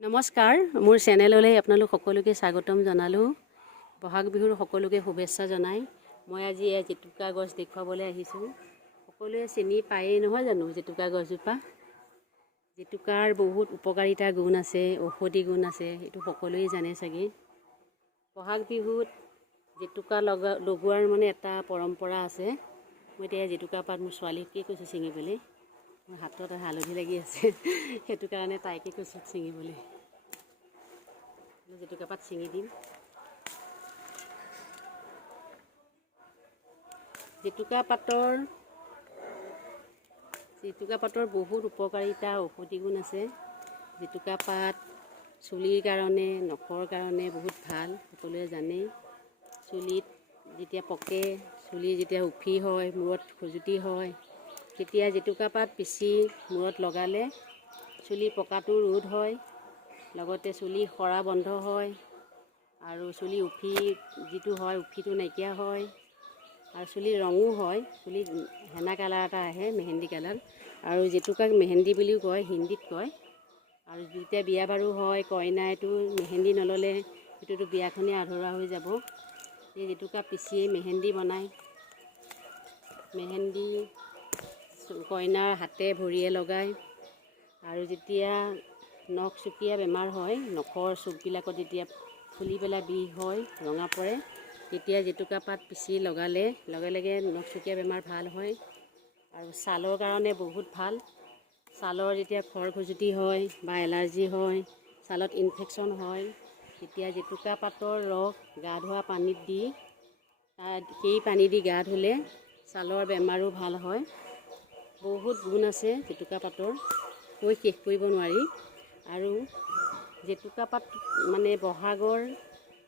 নমস্কাৰ, মোৰ চেনেললৈ আপোনালোক সকলোকে স্বাগতম জনালোঁ। বহাগ বিহুৰ সকলোকে শুভেচ্ছা জনাই মই আজি এই জেতুকা গছ দেখুৱাবলৈ আহিছোঁ। সকলোৱে চিনি পায়েই নহয় জানো জেতুকা গছজোপা। জেতুকাৰ বহুত উপকাৰিতা গুণ আছে, ঔষধি গুণ আছে, এইটো সকলোৱে জানে চাগে। বহাগ বিহুত জেতুকা লগোৱাৰ মানে এটা পৰম্পৰা আছে। মই এতিয়া জেতুকা পাত মোৰ ছোৱালীকে কৈছোঁ ছিঙিবলৈ। মোৰ হাতত হালধি লাগি আছে, সেইটো কাৰণে তাইকে কৈছোঁ ছিঙিবলৈ। জেতুকা পাত ছিঙি দিম। জেতুকা পাতৰ বহুত উপকাৰিতা ঔষধি গুণ আছে। জেতুকা পাত চুলিৰ কাৰণে, নখৰ কাৰণে বহুত ভাল, সকলোৱে জানেই। চুলিত যেতিয়া পকে, চুলি যেতিয়া উফি হয়, মূৰত খজুতি হয়, তেতিয়া জেতুকা পাত পিচি মূৰত লগালে চুলি পকাটো ৰোধ হয়, লগতে চুলি সৰা বন্ধ হয়, আৰু চুলি উফি যিটো হয় উফিটো নাইকিয়া হয়, আৰু চুলিৰ ৰঙো হয়। চুলি হেনা কালাৰ এটা আহে, মেহেন্দি কালাৰ, আৰু জেতুকাক মেহেন্দি বুলিও কয়, হিন্দীত কয়। আৰু যেতিয়া বিয়া বাৰু হয়, কইনাইটো মেহেন্দি নল'লে সেইটোতো বিয়াখনেই আধৰুৱা হৈ যাব। এই জেতুকা পিচিয়ে মেহেন্দি বনায়। মেহেন্দি কইনাৰ হাতে ভৰিয়ে লগায়। আৰু যেতিয়া নখ চুকীয়া বেমাৰ হয়, নখৰ চুকবিলাকত যেতিয়া ফুলি পেলাই বিষ হয়, ৰঙা পৰে, তেতিয়া জেতুকা পাত পিচি লগালে লগে লগে নখ চুকীয়া বেমাৰ ভাল হয়। আৰু ছালৰ কাৰণে বহুত ভাল। ছালৰ যেতিয়া খৰ খজুতি হয় বা এলাৰ্জি হয়, ছালত ইনফেকশ্যন হয়, তেতিয়া জেতুকা পাতৰ ৰস গা ধোৱা পানীত দি সেই পানী দি গা ধুলে ছালৰ বেমাৰো ভাল হয়। বহুত গুণ আছে জেতুকা পাতৰ, কৈ শেষ কৰিব নোৱাৰি। আৰু জেতুকা পাত মানে বহাগৰ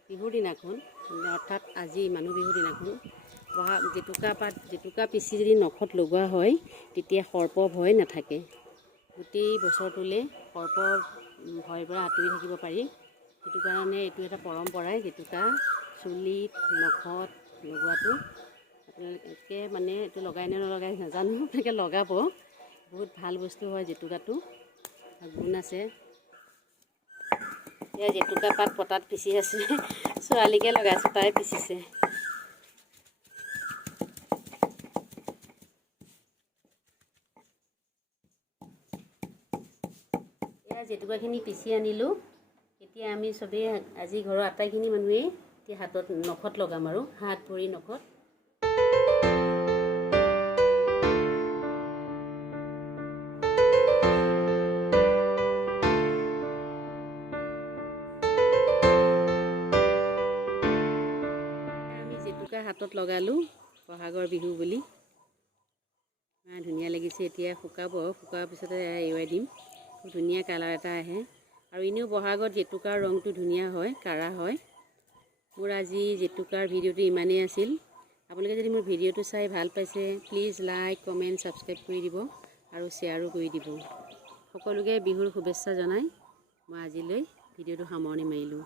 বিহুৰ দিনাখন, অৰ্থাৎ আজি মানুহ বিহুৰ দিনাখন জেতুকা পিচি যদি নখত লগোৱা হয়, তেতিয়া সৰ্প ভয় নাথাকে। গোটেই বছৰটোলৈ সৰ্প ভয়ৰ পৰা আঁতৰি থাকিব পাৰি। সেইটো কাৰণে এইটো এটা পৰম্পৰাই, জেতুকা চুলিত নখত লগোৱাটো। আপোনালোকে মানে এইটো লগাই নে নলগাই নাজানো, আপোনালোকে লগাব। বহুত ভাল বস্তু হয় জেতুকাটো, গুণ আছে। এয়া জেতুকা পাত পতাত পিচি আছে, ছোৱালীকে লগাইছোঁ, তাই পিচিছে। এয়া জেতুকাখিনি পিচি আনিলোঁ। এতিয়া আমি চবেই আজি ঘৰৰ আটাইখিনি মানুহেই এতিয়া হাতত নখত লগাম, আৰু হাত ভৰি নখত। জেতুকা হাতত লগালোঁ বহাগৰ বিহু বুলি। ইমান ধুনীয়া লাগিছে। এতিয়া শুকাব, শুকোৱাৰ পিছতে এৰুৱাই দিম। খুব ধুনীয়া কালাৰ এটা আহে। আৰু এনেও বহাগত জেতুকাৰ ৰংটো ধুনীয়া হয়, কাঢ়া হয়। মোৰ আজি জেতুকাৰ ভিডিঅ'টো ইমানেই আছিল। আপোনালোকে যদি মোৰ ভিডিঅ'টো চাই ভাল পাইছে, প্লিজ লাইক, কমেণ্ট, ছাবস্ক্ৰাইব কৰি দিব আৰু শ্বেয়াৰো কৰি দিব। সকলোকে বিহুৰ শুভেচ্ছা জনাই মই আজিলৈ ভিডিঅ'টো সামৰণি মাৰিলোঁ।